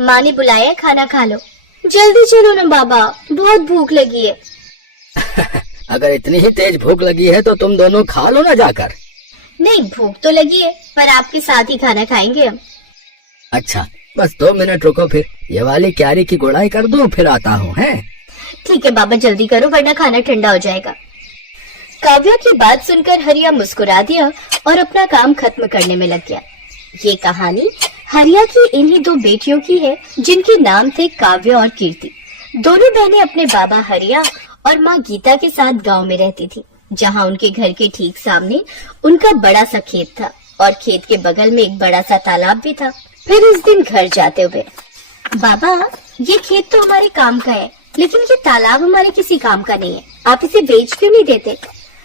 माँ ने बुलाया है, खाना खा लो। जल्दी चलो ना बाबा, बहुत भूख लगी है। अगर इतनी ही तेज भूख लगी है तो तुम दोनों खा लो ना जाकर। नहीं, भूख तो लगी है, पर आपके साथ ही खाना खाएंगे हम। अच्छा, बस 2 मिनट रुको, फिर ये वाली क्यारी की गुड़ाई कर दूं, फिर आता हूँ। है ठीक है बाबा, जल्दी करो वरना खाना ठंडा हो जाएगा। काव्या की बात सुनकर हरिया मुस्कुरा दिया और अपना काम खत्म करने में लग गया। ये कहानी हरिया की इन्हीं 2 बेटियों की है, जिनके नाम थे काव्या और कीर्ति। दोनों बहनें अपने बाबा हरिया और माँ गीता के साथ गांव में रहती थी, जहाँ उनके घर के ठीक सामने उनका बड़ा सा खेत था और खेत के बगल में एक बड़ा सा तालाब भी था। फिर इस दिन घर जाते हुए, बाबा ये खेत तो हमारे काम का है, लेकिन ये तालाब हमारे किसी काम का नहीं है, आप इसे बेच क्यों नहीं देते?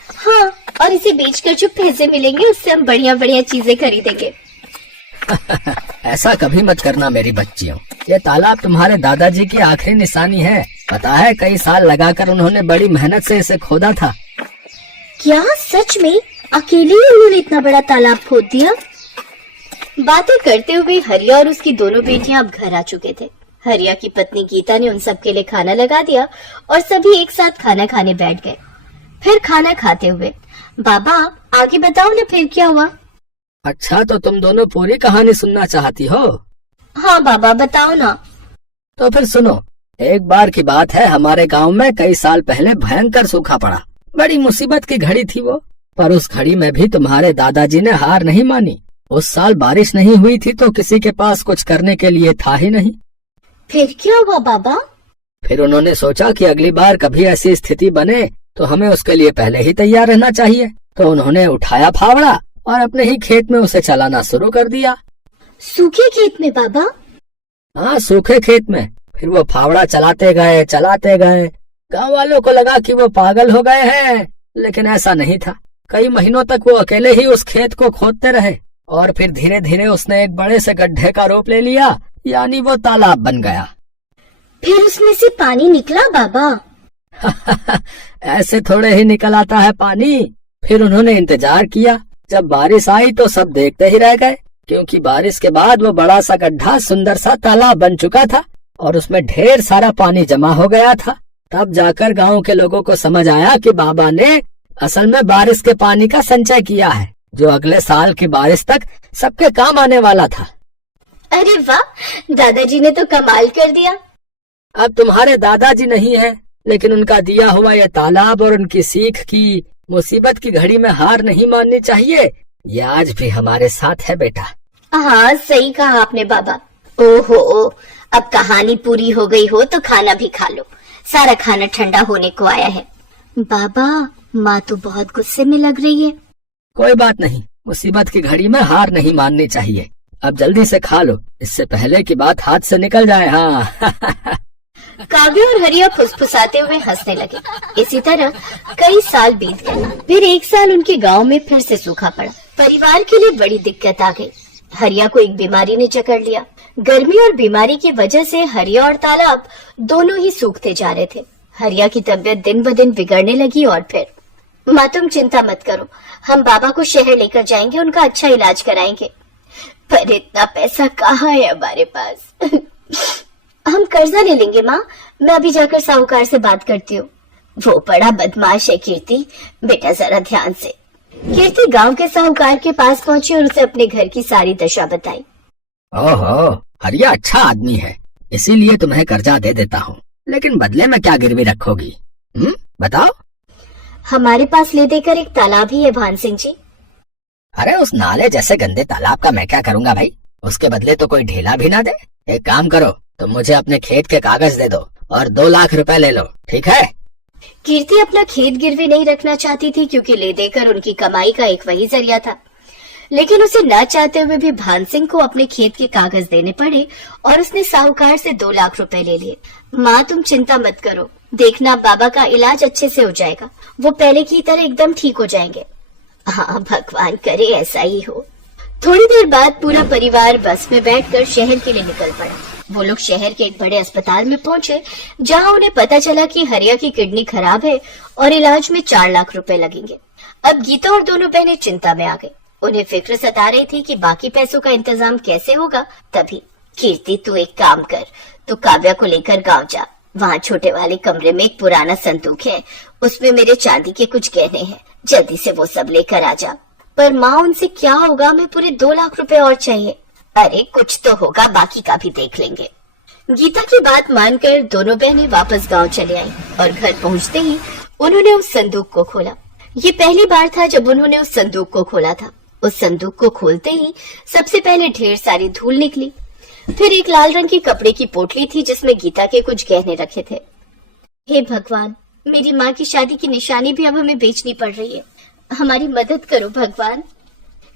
हाँ, और इसे बेचकर जो पैसे मिलेंगे उससे हम बढ़िया बढ़िया चीजें खरीदेंगे। ऐसा कभी मत करना मेरी बच्चियों, ये तालाब तुम्हारे दादाजी की आखिरी निशानी है। पता है, कई साल लगाकर उन्होंने बड़ी मेहनत से इसे खोदा था। क्या सच में अकेले ही उन्होंने इतना बड़ा तालाब खोद दिया? बातें करते हुए हरिया और उसकी दोनों बेटियां अब घर आ चुके थे। हरिया की पत्नी गीता ने उन सबके लिए खाना लगा दिया और सभी एक साथ खाना खाने बैठ गए। फिर खाना खाते हुए, बाबा आगे बताओ ना फिर क्या हुआ? अच्छा, तो तुम दोनों पूरी कहानी सुनना चाहती हो? हाँ बाबा, बताओ ना। तो फिर सुनो। एक बार की बात है, हमारे गांव में कई साल पहले भयंकर सूखा पड़ा। बड़ी मुसीबत की घड़ी थी वो, पर उस घड़ी में भी तुम्हारे दादाजी ने हार नहीं मानी। उस साल बारिश नहीं हुई थी तो किसी के पास कुछ करने के लिए था ही नहीं। फिर क्या हुआ बाबा? फिर उन्होंने सोचा कि अगली बार कभी ऐसी स्थिति बने तो हमें उसके लिए पहले ही तैयार रहना चाहिए। तो उन्होंने उठाया फावड़ा और अपने ही खेत में उसे चलाना शुरू कर दिया। सूखे खेत में बाबा? हाँ, सूखे खेत में। फिर वो फावड़ा चलाते गए। गांव वालों को लगा कि वो पागल हो गए हैं, लेकिन ऐसा नहीं था। कई महीनों तक वो अकेले ही उस खेत को खोदते रहे और फिर धीरे धीरे उसने एक बड़े से गड्ढे का रूप ले लिया, यानी वो तालाब बन गया। फिर उसमें से पानी निकला बाबा? ऐसे थोड़े ही निकल आता है पानी। फिर उन्होंने इंतजार किया। जब बारिश आई तो सब देखते ही रह गए, क्योंकि बारिश के बाद वो बड़ा सा गड्ढा सुंदर सा तालाब बन चुका था और उसमें ढेर सारा पानी जमा हो गया था। तब जाकर गांव के लोगों को समझ आया कि बाबा ने असल में बारिश के पानी का संचय किया है, जो अगले साल की बारिश तक सबके काम आने वाला था। अरे वाह, दादाजी ने तो कमाल कर दिया। अब तुम्हारे दादाजी नहीं है, लेकिन उनका दिया हुआ ये तालाब और उनकी सीख की मुसीबत की घड़ी में हार नहीं माननी चाहिए, ये आज भी हमारे साथ है बेटा। हाँ, सही कहा आपने बाबा। ओहो, अब कहानी पूरी हो गई हो तो खाना भी खा लो, सारा खाना ठंडा होने को आया है। बाबा, माँ तो बहुत गुस्से में लग रही है। कोई बात नहीं, मुसीबत की घड़ी में हार नहीं माननी चाहिए। अब जल्दी से खा लो, इससे पहले की बात हाथ से निकल जाए। हाँ। काव्या और हरिया फुसफुसाते हुए हंसने लगे। इसी तरह कई साल बीत गए। फिर एक साल उनके गांव में फिर से सूखा पड़ा। परिवार के लिए बड़ी दिक्कत आ गई। हरिया को एक बीमारी ने जकड़ लिया। गर्मी और बीमारी की वजह से हरिया और तालाब दोनों ही सूखते जा रहे थे। हरिया की तबीयत दिन ब दिन बिगड़ने लगी और फिर, माँ तुम चिंता मत करो, हम बाबा को शहर लेकर जाएंगे, उनका अच्छा इलाज कराएंगे। पर इतना पैसा कहाँ है हमारे पास? हम कर्जा ले लेंगे माँ, मैं अभी जाकर साहूकार से बात करती हूँ। वो बड़ा बदमाश है कीर्ति, बेटा जरा ध्यान से। कीर्ति गांव के साहूकार के पास पहुंची और उसे अपने घर की सारी दशा बताई। ओहो, हरिया अच्छा आदमी है, इसीलिए तुम्हें कर्जा दे देता हूँ, लेकिन बदले में क्या गिरवी रखोगी? बताओ। हमारे पास ले देकर एक तालाब ही है भान सिंह जी। अरे उस नाले जैसे गंदे तालाब का मैं क्या करूँगा भाई? उसके बदले तो कोई ढीला भी ना दे। एक काम करो, तुम मुझे अपने खेत के कागज दे दो और 2 लाख रुपए ले लो, ठीक है? कीर्ति अपना खेत गिरवी नहीं रखना चाहती थी, क्योंकि ले देकर उनकी कमाई का एक वही जरिया था। लेकिन उसे न चाहते हुए भी भान सिंह को अपने खेत के कागज देने पड़े और उसने साहूकार से 2 लाख रुपए ले लिए। माँ तुम चिंता मत करो, देखना बाबा का इलाज अच्छे से हो जाएगा, वो पहले की तरह एकदम ठीक हो जाएंगे। हाँ, भगवान करे ऐसा ही हो। थोड़ी देर बाद पूरा परिवार बस में बैठकर शहर के लिए निकल पड़ा। वो लोग शहर के एक बड़े अस्पताल में पहुंचे, जहां उन्हें पता चला कि हरिया की किडनी खराब है और इलाज में 4 लाख रुपए लगेंगे। अब गीता और दोनों बहनें चिंता में आ गई। उन्हें फिक्र सता रही थी कि बाकी पैसों का इंतजाम कैसे होगा। तभी कीर्ति तू एक काम कर, तू काव्या को लेकर गांव जा। वहाँ छोटे वाले कमरे में एक पुराना संदूक है, उसमें मेरे चांदी के कुछ गहने हैं, जल्दी से वो सब लेकर आ जा। पर माँ उनसे क्या होगा, हमें पूरे 2 लाख रुपए और चाहिए। अरे कुछ तो होगा, बाकी का भी देख लेंगे। गीता की बात मानकर दोनों बहनें वापस गांव चले आई और घर पहुंचते ही उन्होंने उस संदूक को खोला। ये पहली बार था जब उन्होंने उस संदूक को खोला था। उस संदूक को खोलते ही सबसे पहले ढेर सारी धूल निकली। फिर एक लाल रंग की कपड़े की पोटली थी जिसमें गीता के कुछ गहने रखे थे। हे भगवान, मेरी माँ की शादी की निशानी भी अब हमें बेचनी पड़ रही है, हमारी मदद करो भगवान।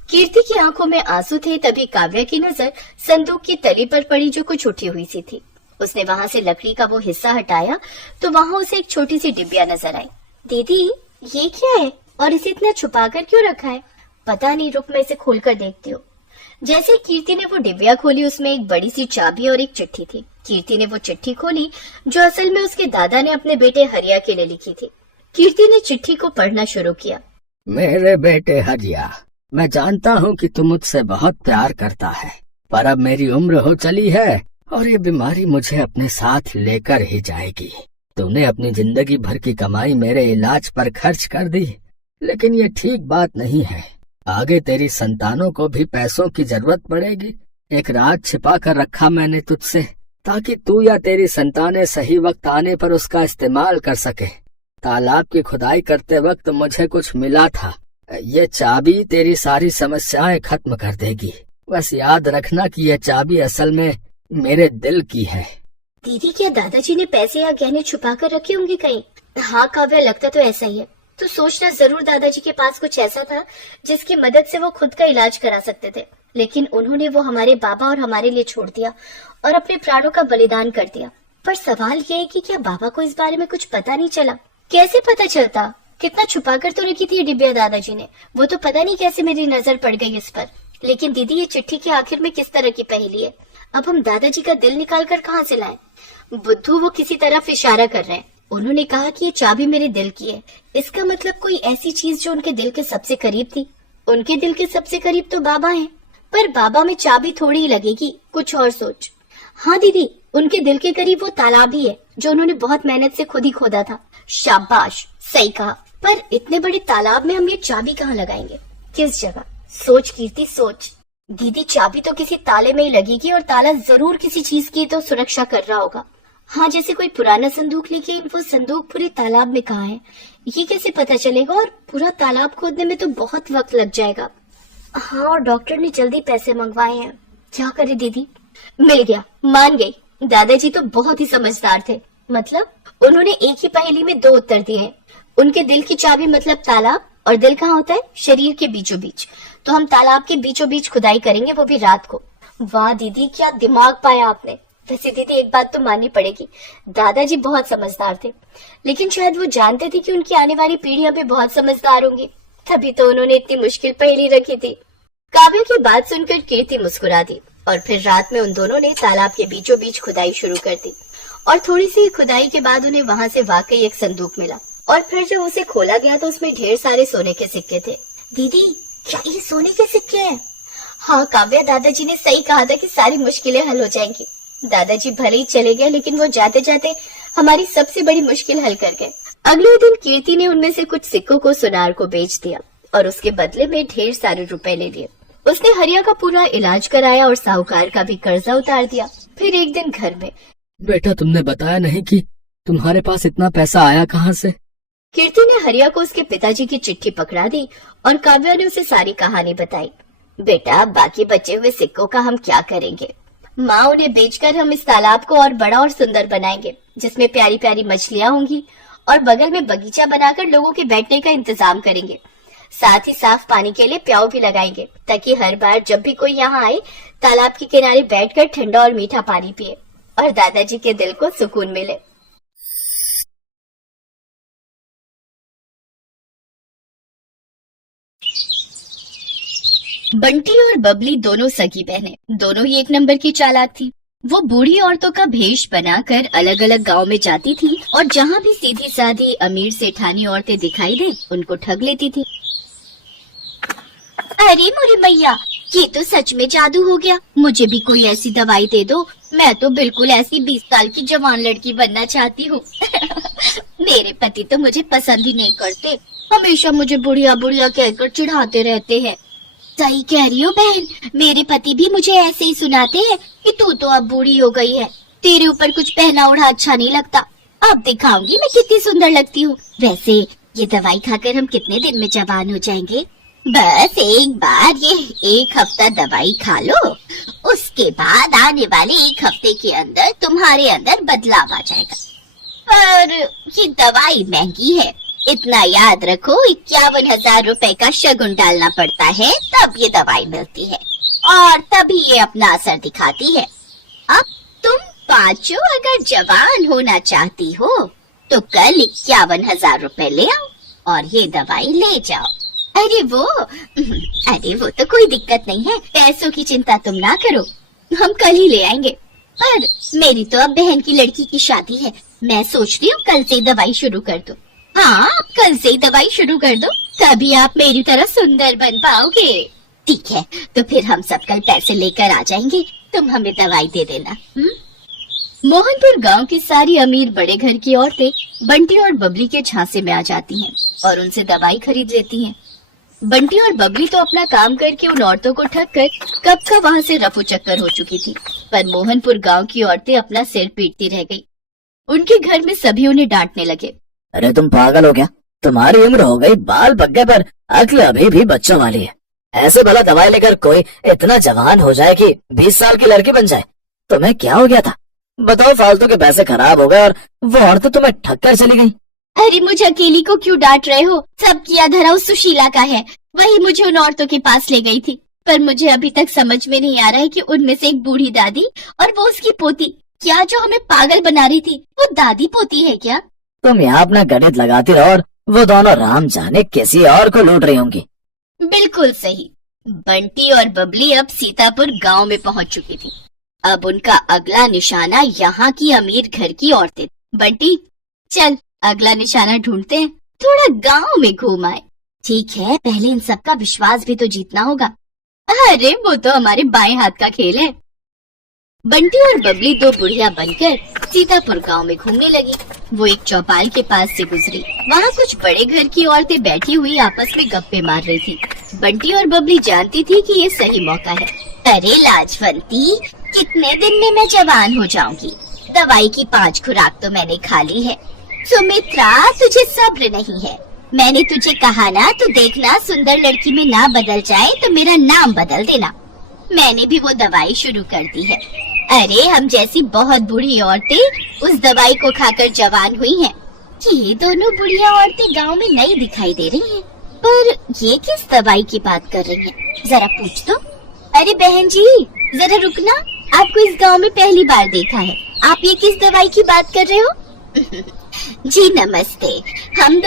कीर्ति की आंखों में आंसू थे। तभी काव्या की नजर संदूक की तली पर पड़ी जो कुछ उठी हुई सी थी। उसने वहां से लकड़ी का वो हिस्सा हटाया तो वहां उसे एक छोटी सी डिबिया नजर आई। दीदी ये क्या है और इसे इतना छुपा कर क्यों रखा है? पता नहीं, रुक मैं इसे खोल कर देखती हूँ। जैसे कीर्ति ने वो डिबिया खोली उसमें एक बड़ी सी चाबी और एक चिट्ठी थी। कीर्ति ने वो चिट्ठी खोली जो असल में उसके दादा ने अपने बेटे हरिया के लिए लिखी थी। कीर्ति ने चिट्ठी को पढ़ना शुरू किया। मेरे बेटे हरिया, मैं जानता हूँ कि तू मुझसे बहुत प्यार करता है, पर अब मेरी उम्र हो चली है और ये बीमारी मुझे अपने साथ लेकर ही जाएगी। तूने अपनी जिंदगी भर की कमाई मेरे इलाज पर खर्च कर दी, लेकिन ये ठीक बात नहीं है। आगे तेरी संतानों को भी पैसों की जरूरत पड़ेगी। एक राज छिपा कर रखा मैंने तुझसे, ताकि तू या तेरी संतानें सही वक्त आने पर उसका इस्तेमाल कर सके। तालाब की खुदाई करते वक्त मुझे कुछ मिला था, ये चाबी तेरी सारी समस्याएं खत्म कर देगी। बस याद रखना कि यह चाबी असल में मेरे दिल की है। दीदी क्या दादाजी ने पैसे या गहने छुपा कर रखे होंगे कहीं? हाँ काव्या, लगता तो ऐसा ही है। तो सोचना जरूर दादाजी के पास कुछ ऐसा था जिसकी मदद से वो खुद का इलाज करा सकते थे, लेकिन उन्होंने वो हमारे बाबा और हमारे लिए छोड़ दिया और अपने प्राणों का बलिदान कर दिया। पर सवाल ये है कि क्या बाबा को इस बारे में कुछ पता नहीं चला? कैसे पता चलता? कितना छुपा कर तो रखी थी डिबिया दादाजी ने, वो तो पता नहीं कैसे मेरी नजर पड़ गई इस पर। लेकिन दीदी ये चिट्ठी के आखिर में किस तरह की पहेली है? अब हम दादाजी का दिल निकाल कर कहाँ से लाएं? बुद्धू वो किसी तरफ इशारा कर रहे हैं। उन्होंने कहा कि ये चाबी मेरे दिल की है। इसका मतलब कोई ऐसी चीज जो उनके दिल के सबसे करीब थी। उनके दिल के सबसे करीब तो बाबा हैं, पर बाबा में चाबी थोड़ी ही लगेगी, कुछ और सोच। हाँ दीदी, उनके दिल के करीब वो तालाब ही है जो उन्होंने बहुत मेहनत से खुद ही खोदा था। शाबाश, सही कहा। पर इतने बड़े तालाब में हम ये चाबी कहाँ लगाएंगे? किस जगह? सोच कीर्ति सोच। दीदी चाबी तो किसी ताले में ही लगेगी और ताला जरूर किसी चीज की तो सुरक्षा कर रहा होगा। हाँ, जैसे कोई पुराना संदूक, लेकिन वो संदूक पूरे तालाब में कहाँ है ये कैसे पता चलेगा? और पूरा तालाब खोदने में तो बहुत वक्त लग जाएगा। हाँ, और डॉक्टर ने जल्दी पैसे मंगवाए हैं। क्या करे दीदी? मिल गया, मान गई। दादाजी तो बहुत ही समझदार थे। मतलब उन्होंने एक ही पहेली में 2 उत्तर दिए हैं। उनके दिल की चाबी मतलब तालाब, और दिल कहाँ होता है? शरीर के बीचों बीच। तो हम तालाब के बीचों बीच खुदाई करेंगे, वो भी रात को। वाह दीदी, क्या दिमाग पाया आपने। वैसे दीदी एक बात तो माननी पड़ेगी, दादाजी बहुत समझदार थे, लेकिन शायद वो जानते थे कि उनकी आने वाली पीढ़ियां भी बहुत समझदार होंगी, तभी तो उन्होंने इतनी मुश्किल पहेली रखी थी। काव्या की बात सुनकर कीर्ति मुस्कुरा दी और फिर रात में उन दोनों ने तालाब के बीचों बीच खुदाई शुरू कर दी। और थोड़ी सी खुदाई के बाद उन्हें वहाँ से वाकई एक संदूक मिला। और फिर जब उसे खोला गया तो उसमें ढेर सारे सोने के सिक्के थे। दीदी क्या ये सोने के सिक्के हैं? हाँ काव्या, दादाजी ने सही कहा था कि सारी मुश्किलें हल हो जाएंगी। दादाजी भले ही चले गए, लेकिन वो जाते जाते हमारी सबसे बड़ी मुश्किल हल कर गए। अगले दिन कीर्ति ने उनमें से कुछ सिक्कों को सुनार को बेच दिया और उसके बदले में ढेर सारे रुपए ले लिए। उसने हरिया का पूरा इलाज कराया और साहूकार का भी कर्जा उतार दिया। फिर एक दिन घर में, बेटा तुमने बताया नहीं कि तुम्हारे पास इतना पैसा आया कहाँ से? कीर्ति ने हरिया को उसके पिताजी की चिट्ठी पकड़ा दी और काव्या ने उसे सारी कहानी बताई। बेटा, बाकी बचे हुए सिक्कों का हम क्या करेंगे? माँ, उन्हें बेचकर हम इस तालाब को और बड़ा और सुंदर बनाएंगे, जिसमें प्यारी प्यारी मछलियाँ होंगी और बगल में बगीचा बनाकर लोगों के बैठने का इंतजाम करेंगे। साथ ही साफ पानी के लिए प्याऊ भी लगाएंगे, ताकि हर बार जब भी कोई यहाँ आए तालाब के किनारे बैठकर ठंडा और मीठा पानी पिए और दादाजी के दिल को सुकून मिले। बंटी और बबली दोनों सगी बहनें, दोनों ही एक नंबर की चालाक थी। वो बूढ़ी औरतों का भेष बनाकर अलग अलग गांव में जाती थी और जहाँ भी सीधी साधी अमीर सेठानी औरतें दिखाई दे उनको ठग लेती थी। अरे मोरे मैया, ये तो सच में जादू हो गया। मुझे भी कोई ऐसी दवाई दे दो। मैं तो बिल्कुल ऐसी 20 साल की जवान लड़की बनना चाहती हूँ। मेरे पति तो मुझे पसंद ही नहीं करते, हमेशा मुझे बुढ़िया बुढ़िया कहकर चिढ़ाते रहते हैं। सही कह रही हो बहन, मेरे पति भी मुझे ऐसे ही सुनाते हैं कि तू तो अब बूढ़ी हो गई है, तेरे ऊपर कुछ पहना ओढ़ा अच्छा नहीं लगता। अब दिखाऊंगी मैं कितनी सुंदर लगती हूँ। वैसे ये दवाई खाकर हम कितने दिन में जवान हो जाएंगे? बस एक बार ये 1 हफ्ता दवाई खा लो, उसके बाद आने वाले 1 हफ्ते के अंदर तुम्हारे अंदर बदलाव आ जाएगा। पर ये दवाई महंगी है, इतना याद रखो, 51,000 रुपए का शगुन डालना पड़ता है, तब ये दवाई मिलती है और तभी ये अपना असर दिखाती है। अब तुम पांचों अगर जवान होना चाहती हो तो कल 51,000 रुपए ले आओ और ये दवाई ले जाओ। अरे वो तो कोई दिक्कत नहीं है, पैसों की चिंता तुम ना करो, हम कल ही ले आएंगे। पर मेरी तो अब बहन की लड़की की शादी है, मैं सोच रही हूँ कल से दवाई शुरू कर दो। हाँ, कल से ही दवाई शुरू कर दो, तभी आप मेरी तरह सुंदर बन पाओगे। ठीक है, तो फिर हम सब कल पैसे लेकर आ जाएंगे, तुम हमें दवाई दे देना। मोहनपुर गांव की सारी अमीर बड़े घर की औरतें बंटी और बबली के झांसे में आ जाती हैं और उनसे दवाई खरीद लेती हैं। बंटी और बबली तो अपना काम करके उन औरतों को ठग कर कब का वहाँ से रफू चक्कर हो चुकी थी, पर मोहनपुर गांव की औरतें अपना सिर पीटती रह गई। उनके घर में सभी उन्हें डांटने लगे। अरे तुम पागल हो क्या? तुम्हारी उम्र हो गई, बाल पक गए, पर अक्ल अभी भी बच्चों वाली है। ऐसे भला दवाई लेकर कोई इतना जवान हो जाए कि 20 साल की लड़की बन जाए? तुम्हें क्या हो गया था? बताओ, फालतू के पैसे खराब हो गए और वो औरत तुम्हें ठग कर चली गई। अरे मुझे अकेली को क्यों डांट रहे हो? सब किया धरा उस सुशीला का है, वही मुझे उन औरतों के पास ले गई थी। पर मुझे अभी तक समझ में नहीं आ रहा है कि उनमें से एक बूढ़ी दादी और वो उसकी पोती, क्या जो हमें पागल बना रही थी वो दादी पोती है क्या? तुम यहाँ अपना गणित लगाती रहो और वो दोनों राम जाने किसी और को लूट रही होंगी। बिल्कुल सही। बंटी और बबली अब सीतापुर गांव में पहुंच चुकी थी। अब उनका अगला निशाना यहाँ की अमीर घर की औरतें। बंटी, चल अगला निशाना ढूंढते हैं, थोड़ा गांव में घूम आए। ठीक है, पहले इन सबका विश्वास भी तो जीतना होगा। अरे वो तो हमारे बाएं हाथ का खेल है। बंटी और बबली 2 बुढ़िया बनकर सीतापुर गांव में घूमने लगी। वो एक चौपाल के पास से गुजरी, वहाँ कुछ बड़े घर की औरतें बैठी हुई आपस में गप्पे मार रही थी। बंटी और बबली जानती थी कि ये सही मौका है। अरे लाजवंती, कितने दिन में मैं जवान हो जाऊंगी? दवाई की 5 खुराक तो मैंने खा ली है। सुमित्रा, तुझे सब्र नहीं है। मैंने तुझे कहा ना, तू देखना सुंदर लड़की में ना बदल जाए तो मेरा नाम बदल देना। मैंने भी वो दवाई शुरू कर दी है। अरे हम जैसी बहुत बूढ़ी औरतें उस दवाई को खाकर जवान हुई हैं। ये दोनों बुढ़िया औरतें गांव में नई दिखाई दे रही हैं, पर ये किस दवाई की बात कर रही हैं? जरा पूछ तो। अरे बहन जी, जरा रुकना, आपको इस गांव में पहली बार देखा है, आप ये किस दवाई की बात कर रहे हो? जी नमस्ते, हम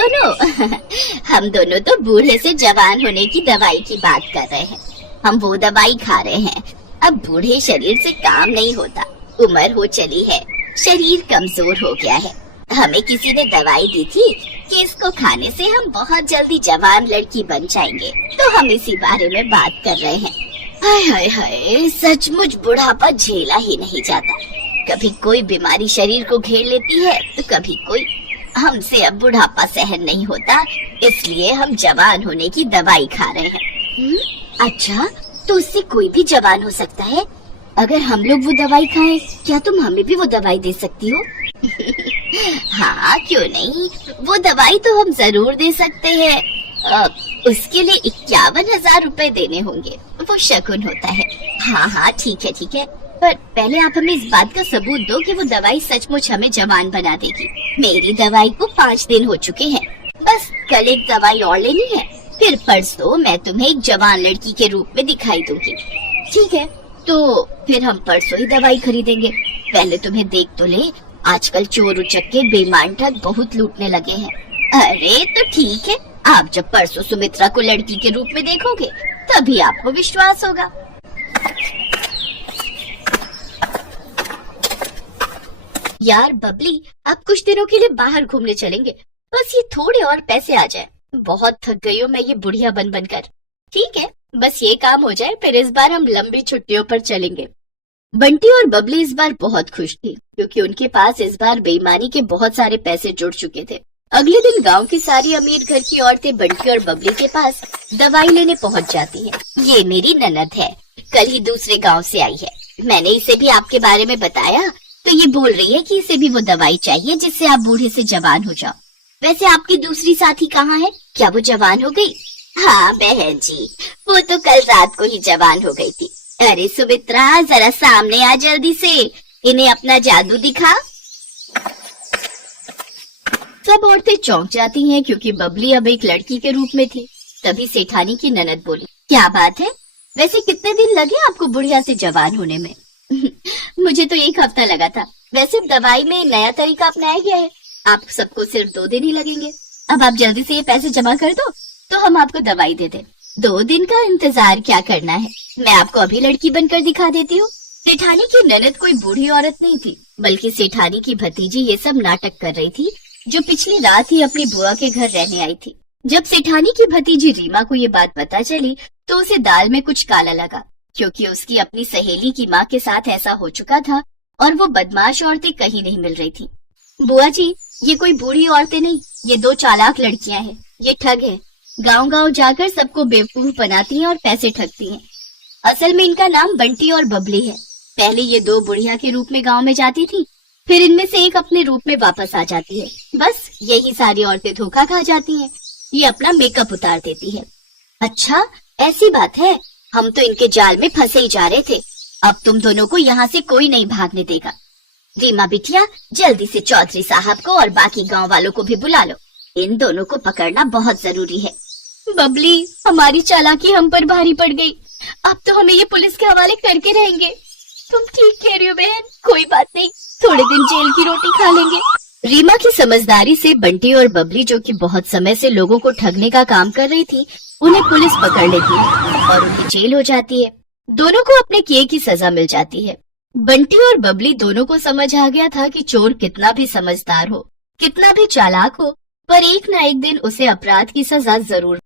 दोनों तो बूढ़े से जवान होने की दवाई की बात कर रहे हैं। हम वो दवाई खा रहे हैं। अब बूढ़े शरीर से काम नहीं होता, उम्र हो चली है, शरीर कमजोर हो गया है। हमें किसी ने दवाई दी थी कि इसको खाने से हम बहुत जल्दी जवान लड़की बन जाएंगे, तो हम इसी बारे में बात कर रहे हैं। हाय हाय हाय, सचमुच बुढ़ापा झेला ही नहीं जाता। कभी कोई बीमारी शरीर को घेर लेती है तो कभी कोई। हमसे अब बुढ़ापा सहन नहीं होता, इसलिए हम जवान होने की दवाई खा रहे हैं। अच्छा, तो उससे कोई भी जवान हो सकता है? अगर हम लोग वो दवाई खाएं, क्या तुम हमें भी वो दवाई दे सकती हो? हाँ, क्यों नहीं, वो दवाई तो हम जरूर दे सकते हैं। उसके लिए 51,000 रुपए देने होंगे, वो शगुन होता है। हाँ ठीक है, पर पहले आप हमें इस बात का सबूत दो कि वो दवाई सचमुच हमें जवान बना देगी। मेरी दवाई को 5 दिन हो चुके हैं, बस कल एक दवाई और लेनी है, फिर परसों मैं तुम्हें एक जवान लड़की के रूप में दिखाई दूंगी। ठीक है, तो फिर हम परसों ही दवाई खरीदेंगे। पहले तुम्हें देख तो ले, आजकल चोर उचक्के बेईमान ठग बहुत लूटने लगे हैं। अरे तो ठीक है, आप जब परसों सुमित्रा को लड़की के रूप में देखोगे तभी आपको विश्वास होगा। यार बबली, अब कुछ दिनों के लिए बाहर घूमने चलेंगे, बस ये थोड़े और पैसे आ जाए। बहुत थक गई हूँ मैं ये बुढ़िया बन बनकर। ठीक है, बस ये काम हो जाए, फिर इस बार हम लंबी छुट्टियों पर चलेंगे। बंटी और बबली इस बार बहुत खुश थी क्योंकि उनके पास इस बार बेईमानी के बहुत सारे पैसे जुड़ चुके थे। अगले दिन गांव की सारी अमीर घर की औरतें बंटी और बबली के पास दवाई लेने पहुंच जाती हैं। ये मेरी ननद है, कल ही दूसरे गांव से आई है। मैंने इसे भी आपके बारे में बताया तो ये बोल रही है कि इसे भी वो दवाई चाहिए जिससे आप बूढ़े से जवान हो जाओ। वैसे आपकी दूसरी साथी कहाँ है? क्या वो जवान हो गई? हाँ बहन जी, वो तो कल रात को ही जवान हो गई थी। अरे सुमित्रा, जरा सामने आ जल्दी से, इन्हें अपना जादू दिखा। सब औरतें चौंक जाती हैं क्योंकि बबली अब एक लड़की के रूप में थी। तभी सेठानी की ननद बोली, क्या बात है? वैसे कितने दिन लगे आपको बुढ़िया से जवान होने में? मुझे तो 1 हफ्ता लगा था। वैसे दवाई में नया तरीका अपनाया गया है, आप सबको सिर्फ 2 दिन ही लगेंगे। अब आप जल्दी से ये पैसे जमा कर दो तो हम आपको दवाई दे दें। 2 दिन का इंतजार क्या करना है, मैं आपको अभी लड़की बनकर दिखा देती हूँ। सेठानी की ननद कोई बूढ़ी औरत नहीं थी, बल्कि सेठानी की भतीजी ये सब नाटक कर रही थी, जो पिछली रात ही अपनी बुआ के घर रहने आई थी। जब सेठानी की भतीजी रीमा को ये बात पता चली तो उसे दाल में कुछ काला लगा, क्योंकि उसकी अपनी सहेली की माँ के साथ ऐसा हो चुका था और वो बदमाश औरतें कहीं नहीं मिल रही थी। बुआ जी, ये कोई बूढ़ी औरतें नहीं, ये 2 चालाक लड़कियां हैं। ये ठग है, गांव-गांव जाकर सबको बेवकूफ बनाती हैं और पैसे ठगती हैं। असल में इनका नाम बंटी और बबली है। पहले ये 2 बुढ़िया के रूप में गांव में जाती थी, फिर इनमें से एक अपने रूप में वापस आ जाती है। बस यही सारी औरतें धोखा खा जाती हैं। ये अपना मेकअप उतार देती है। अच्छा, ऐसी बात है, हम तो इनके जाल में फंसे ही जा रहे थे। अब तुम दोनों को यहाँ से कोई नहीं भागने देगा। रीमा बिटिया, जल्दी से चौधरी साहब को और बाकी गांव वालों को भी बुला लो, इन दोनों को पकड़ना बहुत जरूरी है। बबली, हमारी चालाकी हम पर भारी पड़ गई, अब तो हमें ये पुलिस के हवाले करके रहेंगे। तुम ठीक कह रही हो बहन, कोई बात नहीं, थोड़े दिन जेल की रोटी खा लेंगे। रीमा की समझदारी से बंटी और बबली, जो कि बहुत समय से लोगों को ठगने का काम कर रही थी, उन्हें पुलिस पकड़ लेती है और उनकी जेल हो जाती है। दोनों को अपने किए की सजा मिल जाती है। बंटी और बबली दोनों को समझ आ गया था कि चोर कितना भी समझदार हो, कितना भी चालाक हो, पर एक न एक दिन उसे अपराध की सजा जरूर